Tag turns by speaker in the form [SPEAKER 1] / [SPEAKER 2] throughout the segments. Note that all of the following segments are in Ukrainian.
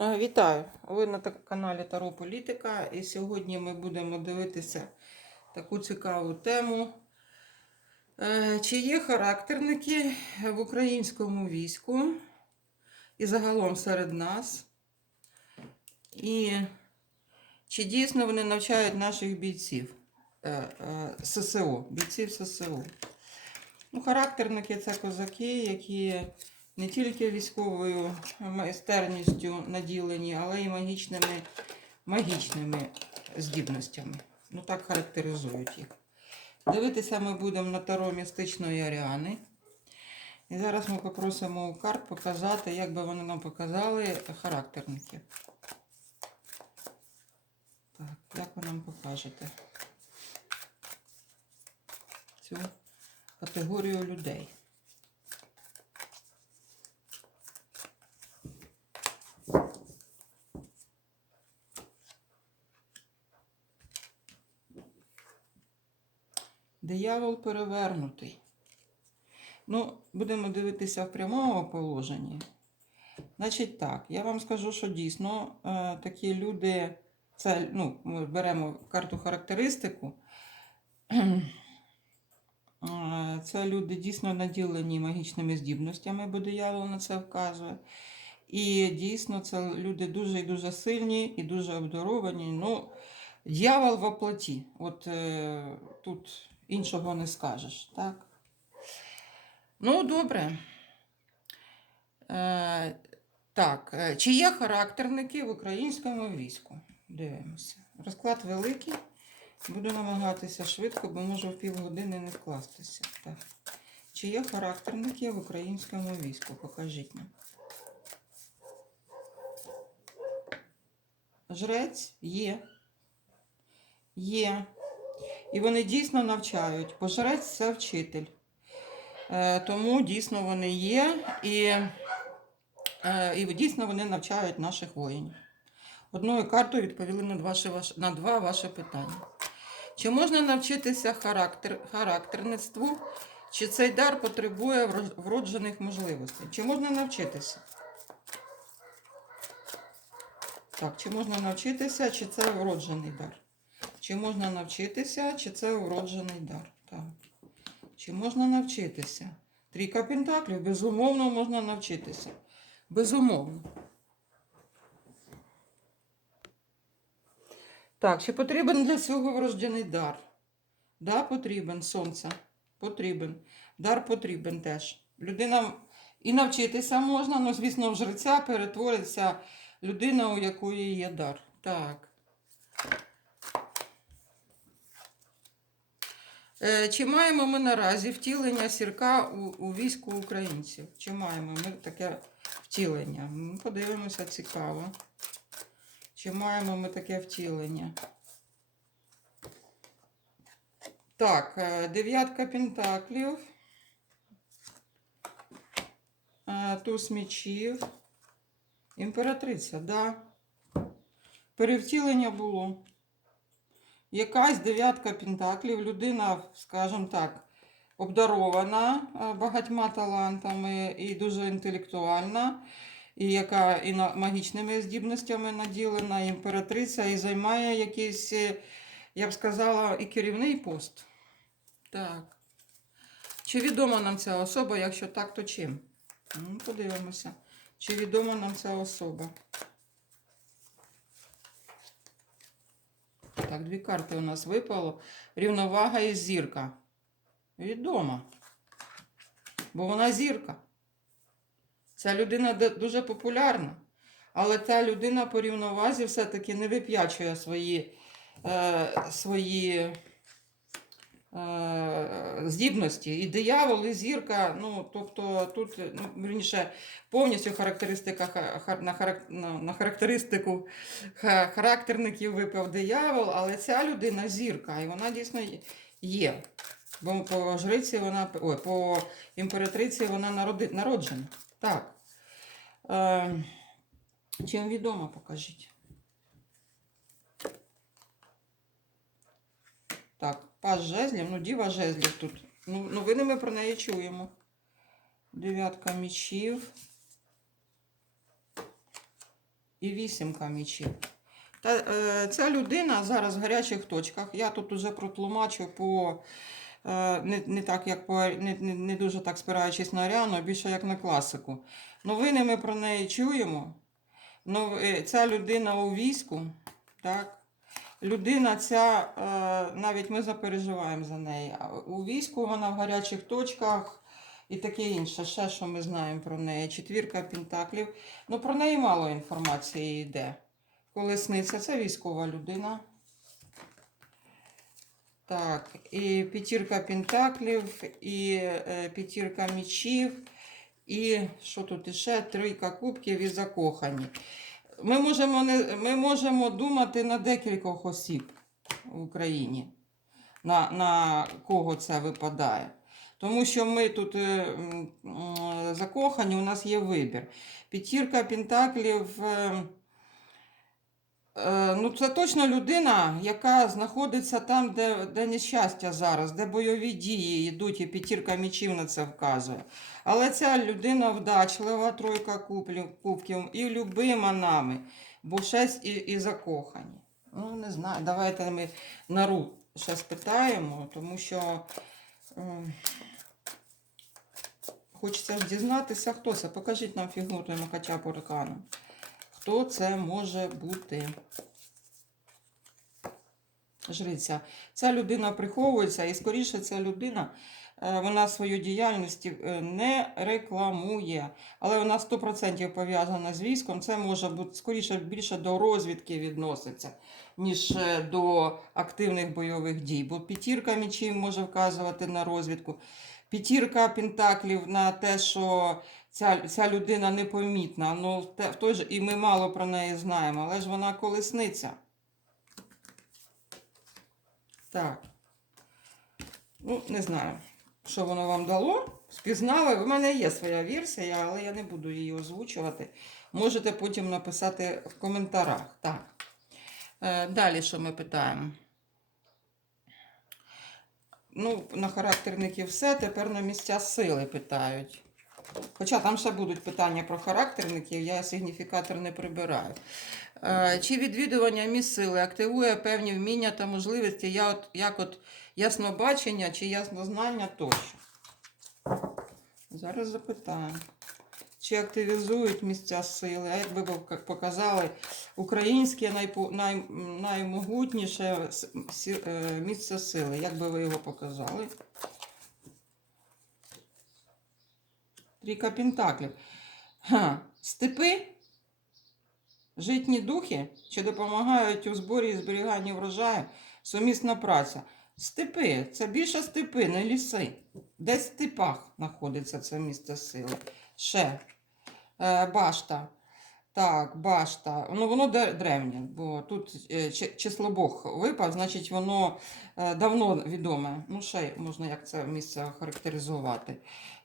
[SPEAKER 1] Вітаю! Ви на каналі Таро Політика. І сьогодні ми будемо дивитися таку цікаву тему. Е, Чи є характерники в українському війську і загалом серед нас? І чи дійсно вони навчають наших бійців е, е, ССО, бійців ССО? Ну, характерники це козаки, які не тільки військовою майстерністю наділені, але й магічними, магічними здібностями. Ну так характеризують їх. Дивитися ми будемо на таро містичної Аріани. І зараз ми попросимо у карт показати, як би вони нам показали характерників. Так, як ви нам покажете цю категорію людей? Диявол перевернутий. Ну, будемо дивитися в прямому положенні. Значить так, я вам скажу, що дійсно е, такі люди, це, ну, ми беремо карту характеристику. Е, Це люди дійсно наділені магічними здібностями, бо диявол на це вказує. І дійсно це люди дуже і дуже сильні і дуже обдаровані. Ну, дьявол в оплоті. От е, тут іншого не скажеш, так? Ну, добре. Е, так, е, чи є характерники в українському війську? Дивимося. Розклад великий. Буду намагатися швидко, бо можу в півгодини не вкластися. Так. Чи є характерники в українському війську? Покажіть нам. Жрець є. Є. І вони дійсно навчають, бо жрець це вчитель. Е, тому дійсно вони є, і, е, і дійсно вони навчають наших воїнів. Одною картою відповіли на, ваші, на два ваші питання. Чи можна навчитися характер, характерництву, чи цей дар потребує вроджених можливостей? Чи можна навчитися? Так, чи можна навчитися, чи це вроджений дар? Чи можна навчитися, чи це вроджений дар? Так. Чи можна навчитися? Трійка пентаклів, безумовно, можна навчитися. Безумовно. Так, чи потрібен для цього врождений дар? Да, потрібен сонце. Потрібен. Дар потрібен теж. Людина і навчитися можна, ну, звісно, в жреця перетвориться людина, у якої є дар. Так. Чи маємо ми наразі втілення сірка у, у війську українців? Чи маємо ми таке втілення? Ми подивимося цікаво. Чи маємо ми таке втілення? Так, е, дев'ятка пентаклів. Е, Туз мечів. Імператриця, да. Перевтілення було. Якась дев'ятка пентаклів, людина, скажімо так, обдарована е, багатьма талантами і дуже інтелектуальна, і яка і магічними здібностями наділена, імператриця, і займає якийсь, е, я б сказала, і керівний пост. Так. Чи відома нам ця особа? Якщо так, то чим? Ну, Подивимося. Чи відома нам ця особа? Так, дві карти у нас випало. Рівновага і зірка. Відома. Бо вона зірка. Ця людина дуже популярна. Але та людина по рівновазі все-таки не вип'ячує свої, е, свої здібності. І диявол, і зірка. Ну, тобто тут, ну, вірніше, повністю характеристика ха- ха- на, харак- на, на характеристику характерників випав диявол, але ця людина зірка, і вона дійсно є. Бо по жриці вона, ой, по імператриці вона народи, народжена. Так. Е, чим відомо, покажіть. Так, пас жезлів, ну діва жезлів тут. Ну, новини ми про неї чуємо. Дев'ятка мічів. і вісімка мічів. Та, е, ця людина зараз в гарячих точках. Я тут уже протлумачу по е, не, не так, як по не, не, не дуже так спираючись на Аріану, а більше як на класику. Новини ми про неї чуємо. Ну, е, ця людина у війську, так. Людина ця, е, навіть ми запереживаємо за неї. У війську вона в гарячих точках і таке інше. Ще що ми знаємо про неї. Четвірка пентаклів. Ну, про неї мало інформації йде. Колесниця це військова людина. Так, і п'ятірка пентаклів, і е, п'ятірка мічів, і що тут іще? Трійка кубків і закохані. Ми можемо, не, ми можемо думати на декількох осіб в Україні, на, на кого це випадає. Тому що ми тут е, м, закохані, у нас є вибір. П'ятірка пентаклів. Е, Е, Ну, це точно людина, яка знаходиться там, де, де нещастя зараз, де бойові дії йдуть, і п'ятірка мічів на це вказує. Але ця людина вдачлива, тройка кубків, і любима нами, бо щось і, і закохані. Ну, не знаю, давайте ми нару ще спитаємо, тому що ем, хочеться дізнатися, хто це. Покажіть нам фігурними хоча б арканом. Хто це може бути? Жриця. Ця людина приховується, і скоріше ця людина е, вона свою діяльність е, не рекламує, але вона 100% пов'язана з військом. Це може бути скоріше більше до розвідки відноситься, ніж е, до активних бойових дій. Бо п'ятірка мічів може вказувати на розвідку. П'ятірка пентаклів на те, що ця, ця людина непомітна. Ну, в той же, і ми мало про неї знаємо, але ж вона колесниця. Так. Ну, не знаю, що воно вам дало. Спізнали. У мене є своя версія, але я не буду її озвучувати. Можете потім написати в коментарях. Так. Е, далі, що ми питаємо? Ну, на характерників все, тепер на місця сили питають. Хоча там ще будуть питання про характерників, я сигніфікатор не прибираю. Е, Чи відвідування місць сили активує певні вміння та можливості, я от, як от яснобачення чи яснознання тощо? Зараз запитаємо. Чи активізують місця сили? А якби ви показали українське найпо- най, наймогутніше е, місце сили? Як би ви його показали? Трійка Пентаклів. Ха. Степи, житні духи, що допомагають у зборі і зберіганні врожаю, сумісна праця. Степи, це більше степи, не ліси. Десь в степах знаходиться це місце сили. Ще е, башта. Так, башта. Ну, воно древнє, бо тут е, число Бог випав, значить, воно е, давно відоме. Ну, ще можна як це місце характеризувати.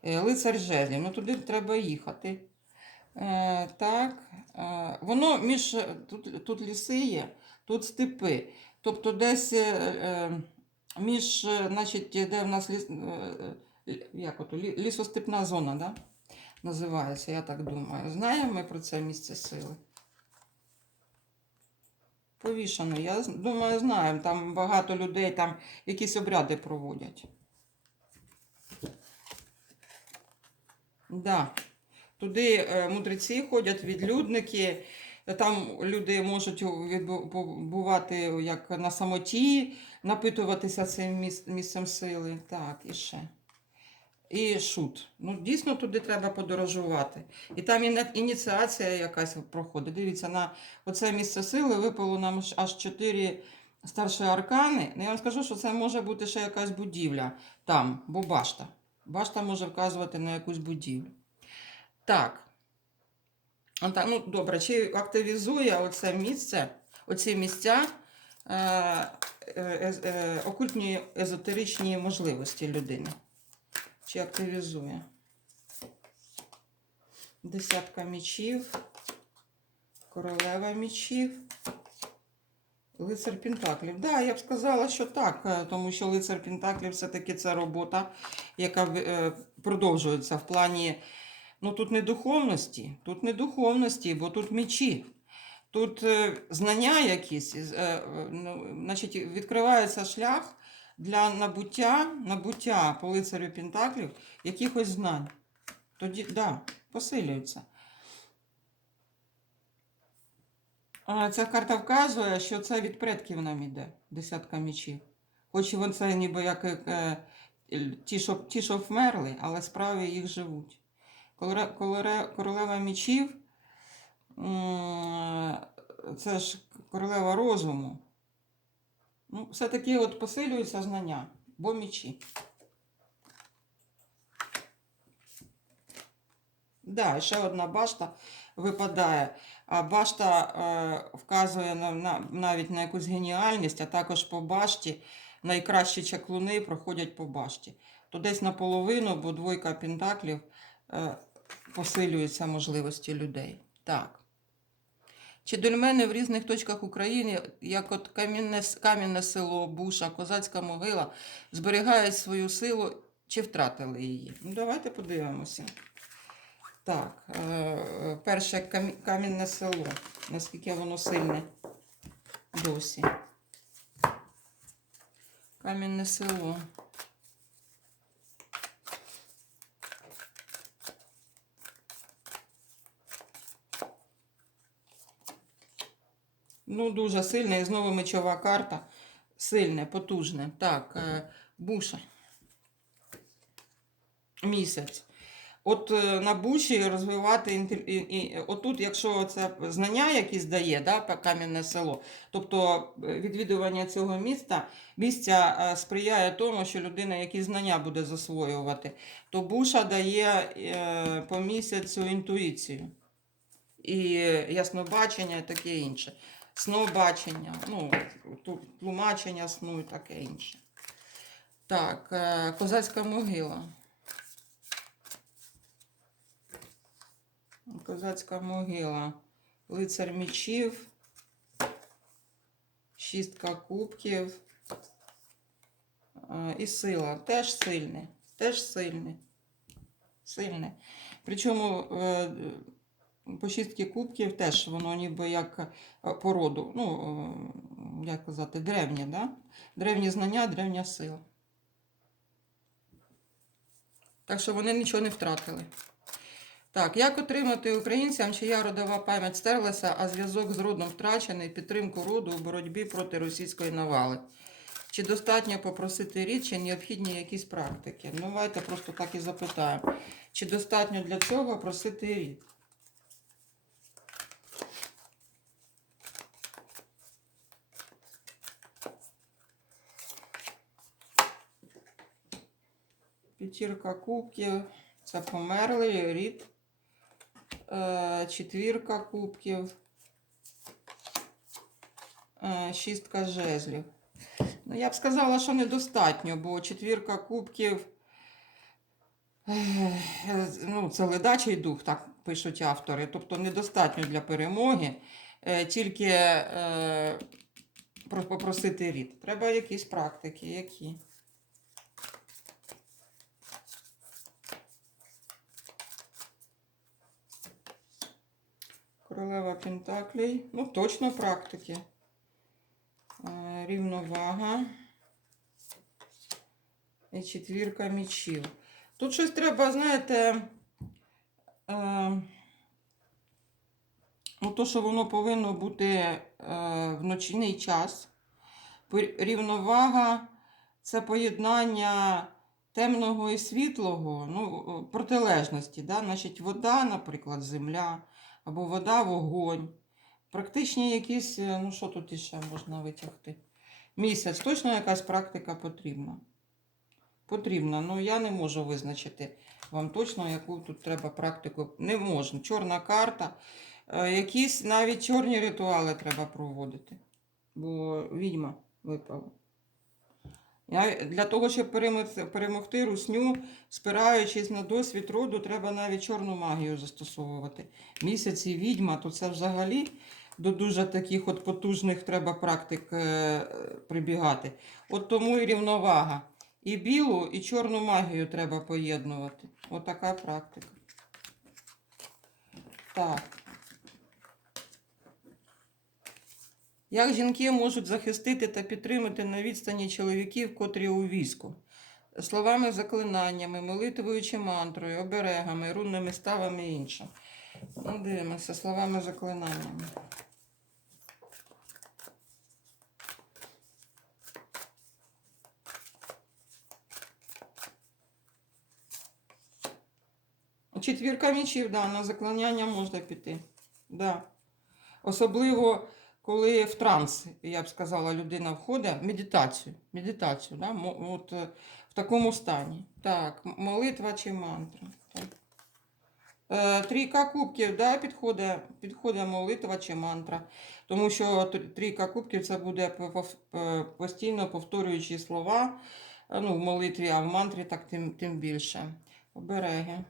[SPEAKER 1] Е, Лицар жезлів, ну туди треба їхати. Так, воно між тут, тут ліси є, тут степи. Тобто десь між, значить, де в нас ліс, як ото, лісостепна зона, да? Називається, я так думаю. Знаємо ми про це місце сили? Повішано, я думаю, знаємо. Там багато людей там якісь обряди проводять. Да. Туди е, мудреці ходять, відлюдники. Там люди можуть побувати як на самоті, напитуватися цим місцем сили. Так, і ще. І шут. Ну, дійсно, туди треба подорожувати. І там ініціація якась проходить. Дивіться, на оце місце сили випало нам аж чотири старші аркани. Ну, я вам скажу, що це може бути ще якась будівля там, бо башта. Башта може вказувати на якусь будівлю. Так. Ну, добре, чи активізує оце місце, оці місця е, е, е, окультні езотеричні можливості людини? Чи активізує? Десятка мічів, королева мічів, лицар Пентаклів. Да, я б сказала, що так, е, тому що лицар Пентаклів все-таки це робота, яка е, продовжується в плані. Ну тут не духовності, тут не духовності, бо тут мечі. Тут е, знання якісь, ну, значить, відкривається шлях для набуття, набуття по лицарю Пентаклів якихось знань. Тоді, да, посилюється. Ця карта вказує, що це від предків нам іде, десятка мічів. Хоч і це ніби як е, ті, що, ті, що вмерли, але справи їх живуть. Королева мічів це ж королева розуму. Ну, все-таки от посилюються знання, бо мічі. Да, ще одна башта випадає. А башта е, вказує на, на, навіть на якусь геніальність, а також по башті найкращі чаклуни проходять по башті. То десь наполовину, бо двойка пентаклів е, посилюються можливості людей. Так. Чи дольмени в різних точках України, як от камінне, с- село, Буша, Козацька могила, зберігають свою силу чи втратили її? Ну, давайте подивимося. Так, е, перше камі- кам'яне село. Наскільки воно сильне досі. Кам'яне село. Ну, дуже сильне. І знову мечова карта. Сильне, потужне. Так, е, буша. Місяць. От е, на буші розвивати і, отут, якщо це знання якісь дає, да, кам'яне село, тобто е, відвідування цього міста, місця сприяє тому, що людина якісь знання буде засвоювати, то буша дає по місяцю інтуїцію і яснобачення і таке інше. Снобачення, ну, тлумачення сну і таке інше. Так, е, козацька могила. Козацька могила. Лицар мічів. Шістка кубків. е, І сила. Теж сильне. Теж сильне. Сильне. Причому е, по шістки кубків теж воно ніби як е, породу. Ну, е, як казати, древнє, да? Древні знання, древня сила. Так що вони нічого не втратили. Так, як отримати українцям, чия родова пам'ять стерлася, а зв'язок з родом втрачений, підтримку роду у боротьбі проти російської навали? Чи достатньо попросити рід, чи необхідні якісь практики? Ну, давайте просто так і запитаємо. Чи достатньо для цього просити рід? П'ятірка кубків. Це померлий рід. Е, Четвірка кубків. Е, Шістка жезлів. Ну, я б сказала, що недостатньо, бо четвірка кубків. е, Ну, це ледачий дух, так пишуть автори. Тобто недостатньо для перемоги. Тільки попросити рід. Треба якісь практики, які. Королева Пентаклей. Ну, точно практики. Е, Рівновага. І четвірка мічів. Тут щось треба, знаєте, е, ну, то, що воно повинно бути е, в ночний час. Рівновага це поєднання темного і світлого, ну, протилежності. Да? Значить, вода, наприклад, земля або вода, вогонь. Практичні якісь, е, ну що тут іще можна витягти? Місяць, точно якась практика потрібна. Потрібна. Ну я не можу визначити вам точно, яку тут треба практику. Не можна. Чорна карта. Е, Якісь навіть чорні ритуали треба проводити. Бо відьма випала. Для того, щоб перемогти, русню, спираючись на досвід роду, треба навіть чорну магію застосовувати. Місяць і відьма, то це взагалі до дуже таких от потужних треба практик е, прибігати. От тому і рівновага. І білу, і чорну магію треба поєднувати. Отака практика. Так. Як жінки можуть захистити та підтримати на відстані чоловіків, котрі у війську? Словами, заклинаннями, молитвою чи мантрою, оберегами, рунними ставами і іншим. Ну, дивимося, словами заклинаннями. Четвірка мічів, да, на заклинання можна піти. Да. Особливо, коли в транс, я б сказала, людина входить, медитацію. Медитацію, да? от, е, в такому стані. Так, молитва чи мантра. Е, Трійка кубків, да, підходить, підходить молитва чи мантра. Тому що трійка кубків це буде е, постійно повторюючі слова. Ну, в молитві, а в мантрі так тим, тим більше. Обереги.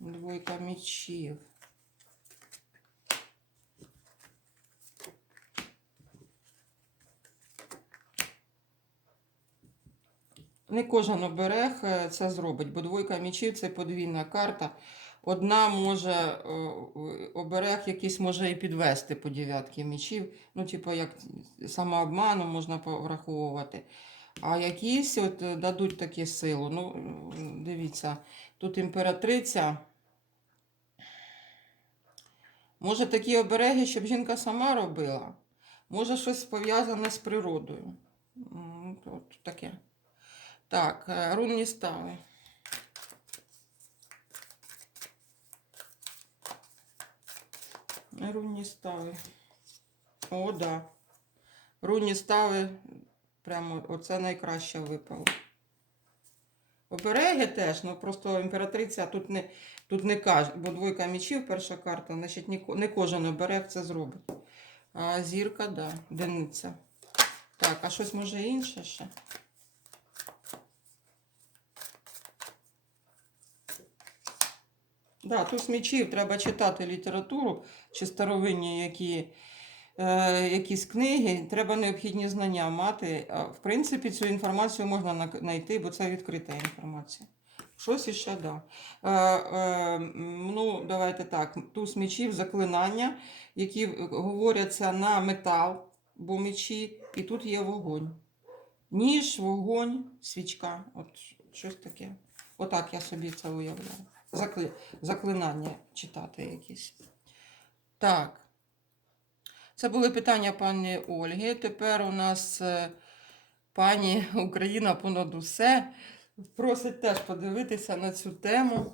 [SPEAKER 1] Двойка мечів. Не кожен оберег е, це зробить, бо двойка мечів це подвійна карта. Одна може е, оберег якийсь може і підвести по дев'ятки мечів. Ну, типу, як самообманом можна враховувати. А якісь от е, дадуть таку силу. Ну, дивіться, тут імператриця. Може такі обереги, щоб жінка сама робила. Може щось пов'язане з природою. От таке. Так, е, рунні стави. Рунні стави. О, да. Рунні стави. Прямо оце найкраще випало. Обереги теж, ну просто імператриця тут не, тут не каже, бо двойка мічів, перша карта, значить ні, не кожен оберег це зробить. А зірка, да, дениця. Так, а щось може інше ще? Да, туз мечів треба читати літературу чи старовинні які, е, якісь книги. Треба необхідні знання мати. В принципі, цю інформацію можна знайти, бо це відкрита інформація. Щось іще, да. Е, е, ну, давайте так. Туз мечів, заклинання, які говоряться на метал, бо мечі, і тут є вогонь. Ніж, вогонь, свічка. От щось таке. Отак я собі це уявляю. Закли... Заклинання читати якісь. Так. Це були питання пані Ольги. Тепер у нас е, пані Україна понад усе просить теж подивитися на цю тему.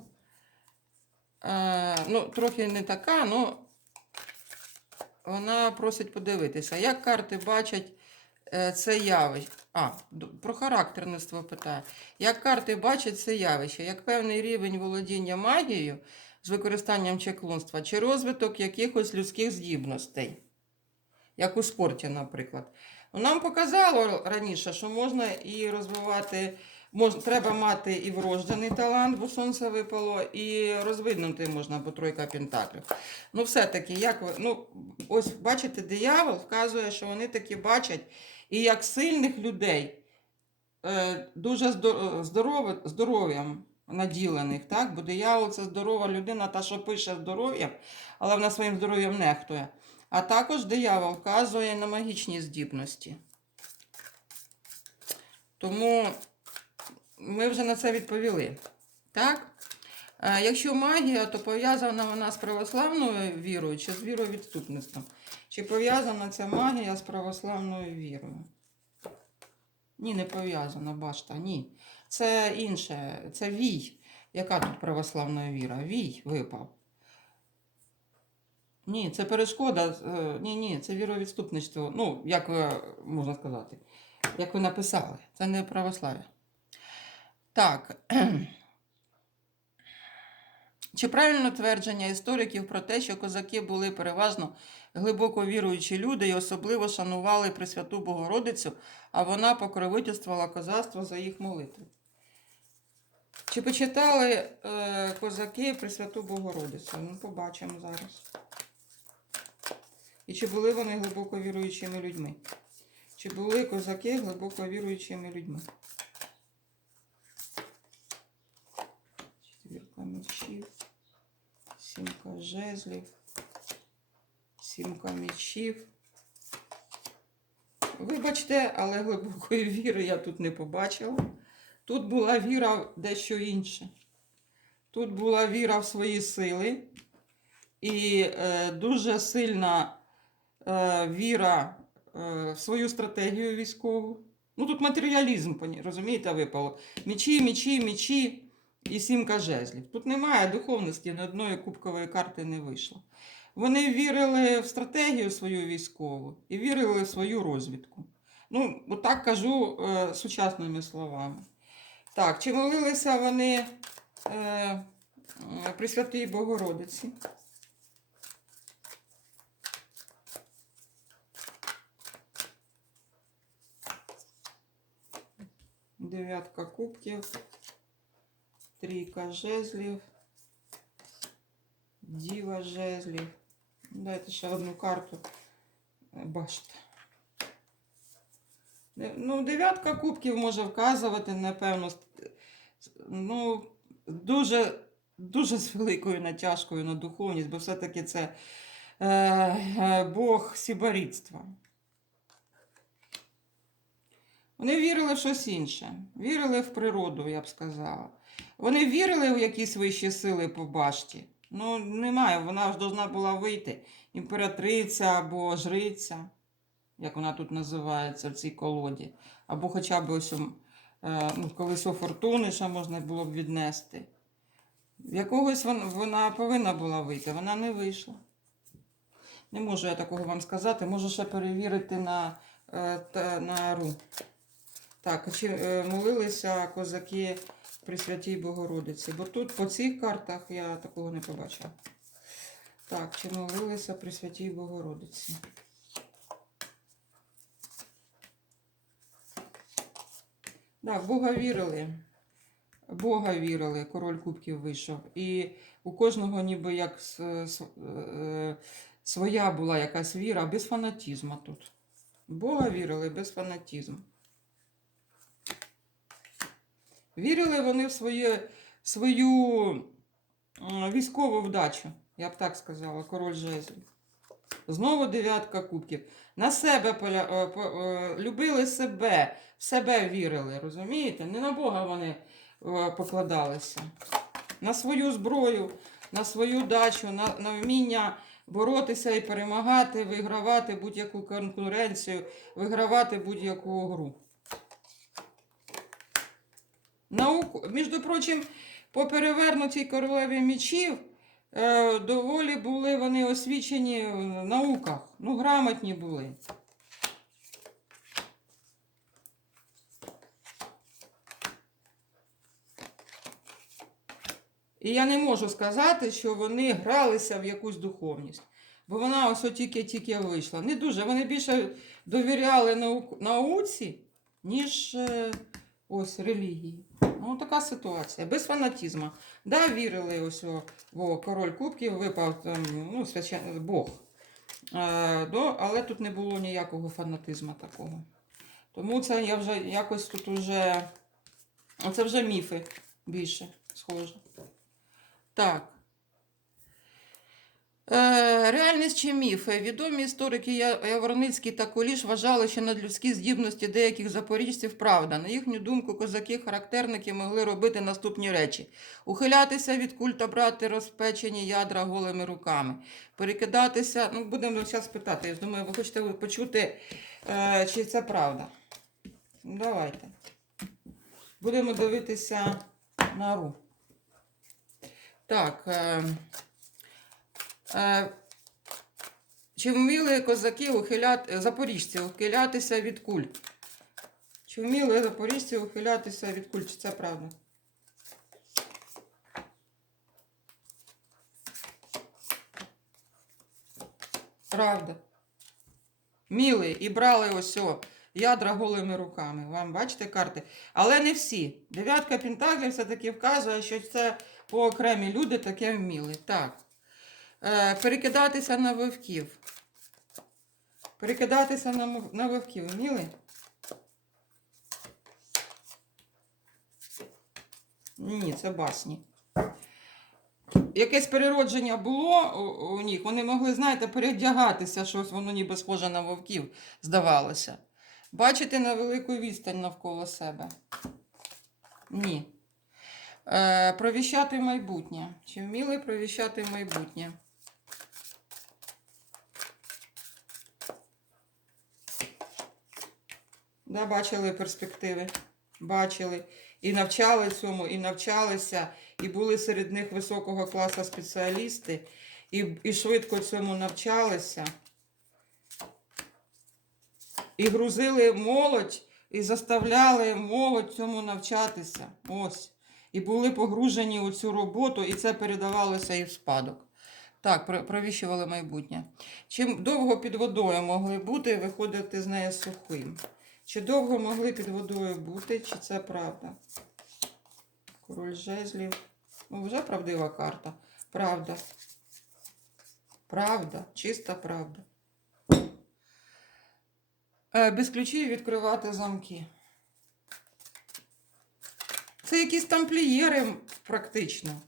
[SPEAKER 1] Е, ну, трохи не така, ну вона просить подивитися, як карти бачать це явище. А, про характерництво питає. Як карти бачать це явище, як певний рівень володіння магією з використанням чеклунства, чи розвиток якихось людських здібностей, як у спорті, наприклад. Нам показало раніше, що можна і розвивати, мож, треба мати і вроджений талант, бо сонце випало, і розвинути можна, бо тройка пентаклів. Ну, все-таки, як ви, ну, ось бачите, диявол вказує, що вони таки бачать і як сильних людей, е, дуже здо- здоров'ям наділених, так? бо диявол це здорова людина, та, що пише здоров'ям, але вона своїм здоров'ям нехтує. А також диявол вказує на магічні здібності. Тому ми вже на це відповіли. Так? Е, Якщо магія, то пов'язана вона з православною вірою чи з вірою відступництвом? Чи пов'язана ця магія з православною вірою? Ні, не пов'язана, бачта, ні. Це інше, це вій. Яка тут православна віра? Вій випав. Ні, це перешкода. е, Ні, ні, це віровідступництво. Ну, як е, можна сказати, як ви написали, це не православ'я. Так. Чи правильно твердження істориків про те, що козаки були переважно глибоко віруючі люди і особливо шанували Пресвяту Богородицю, а вона покровительствувала козацтво за їх молитви? Чи почитали е, козаки Пресвяту Богородицю? Ну, побачимо зараз. І чи були вони глибоко віруючими людьми? Чи були козаки глибоко віруючими людьми? Четвірка мечів, сімка жезлів, Сімка мечів. Вибачте, але глибокої віри я тут не побачила. Тут була віра в дещо інше. Тут була віра в свої сили і е, дуже сильна е, віра е, в свою стратегію військову. Ну тут матеріалізм, розумієте, випало. Мічі, мічі, мічі і сімка жезлів. Тут немає духовності, ні одної кубкової карти не вийшло. Вони вірили в стратегію свою військову і вірили в свою розвідку. Ну, отак кажу е, сучасними словами. Так, чи молилися вони е, при Святій Богородиці? Дев'ятка кубків, трійка жезлів, діва жезлів. Дайте ще одну карту. Е, Бачите. Ну, дев'ятка кубків може вказувати, напевно, ну, дуже, дуже з великою натяжкою на духовність, бо все-таки це е, е, Бог сібарітства. Вони вірили в щось інше. Вірили в природу, я б сказала. Вони вірили в якісь вищі сили по башті. Ну, немає, вона ж должна була вийти. Імператриця або жриця, як вона тут називається в цій колоді. Або хоча б ось е, ну, колесо фортуни, що можна було б віднести. Якогось вон- вона повинна була вийти, вона не вийшла. Не можу я такого вам сказати. Можу ще перевірити на, е, на ру. Так, чи е, молилися козаки при Святій Богородиці? Бо тут по цих картах я такого не побачила. Так, чи молилися при Святій Богородиці? Так, в Бога вірили. Бога вірили, король кубків вийшов. І у кожного ніби як е, своя була якась віра, без фанатізму тут. Бога вірили без фанатізму. Вірили вони в своє, свою військову вдачу, я б так сказала, король жезлів. Знову дев'ятка кубків. На себе поля, е, по- е, любили себе, в себе вірили, розумієте? Не на Бога вони е, покладалися. На свою зброю, на свою дачу, на, на вміння боротися і перемагати, вигравати будь-яку конкуренцію, вигравати будь-яку гру. Науку, між прочим, по перевернутій королеві мічів е, доволі були вони освічені в науках, ну, грамотні були. І я не можу сказати, що вони гралися в якусь духовність. Бо вона ось тільки-тільки вийшла. Не дуже. Вони більше довіряли науці, ніж е, ось релігії. Ну, така ситуація. Без фанатізму. Да, вірили ось о, король кубків випав там, ну, священ... Бог. Е, до, але тут не було ніякого фанатизму такого. Тому це я вже якось тут уже. Оце вже міфи більше схоже. Так. Е, реальність чи міфи? Відомі історики Яворницький та Куліш вважали, що надлюдські здібності деяких запоріжців правда. На їхню думку, козаки-характерники могли робити наступні речі: ухилятися від культа, брати розпечені ядра голими руками, перекидатися. Ну, будемо зараз питати. Я думаю, ви хочете почути, е, чи це правда. Давайте. Будемо дивитися на ру. Так. Е, е, чи вміли козаки ухиляти, запоріжці ухилятися від куль? Чи вміли запоріжці ухилятися від куль? Чи це правда? Правда. Міли і брали ось о, ядра голими руками. Вам бачите карти? Але не всі. Дев'ятка пентаклів все-таки вказує, що це по окремі люди таке вміли. Так. Е, перекидатися на вовків. Перекидатися на, на вовків вміли? Ні, це басні. якесь переродження було у, них, вони могли, знаєте, передягатися, щось воно ніби схоже на вовків, здавалося. Бачити на велику відстань навколо себе. Ні. Е, провіщати майбутнє. Чи вміли провіщати майбутнє? Да, бачили перспективи. Бачили. І навчали цьому, і навчалися, і були серед них високого класу спеціалісти, і, і швидко цьому навчалися. І грузили молодь, і заставляли молодь цьому навчатися. Ось. І були погружені у цю роботу, і це передавалося і в спадок. Так, провіщували майбутнє. Чим довго під водою могли бути, виходити з неї сухим. Чи довго могли під водою бути, чи це правда? Король жезлів. Ну, вже правдива карта. Правда. Правда, чиста правда. Е, без ключів відкривати замки. Це якісь тамплієри практично.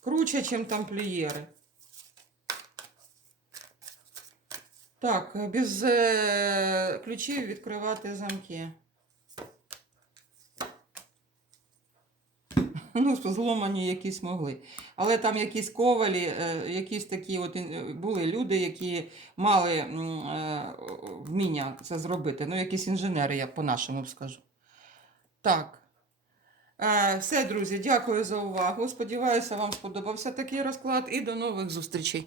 [SPEAKER 1] Круче, ніж тамплієри. Так, е, без е, ключів відкривати замки. Ну, зломані якісь могли. Але там якісь ковалі, е, якісь такі от були люди, які мали вміння це зробити. Ну, якісь інженери, я по-нашому скажу. Так. Все, друзі, дякую за увагу. Сподіваюся, вам сподобався такий розклад і до нових зустрічей.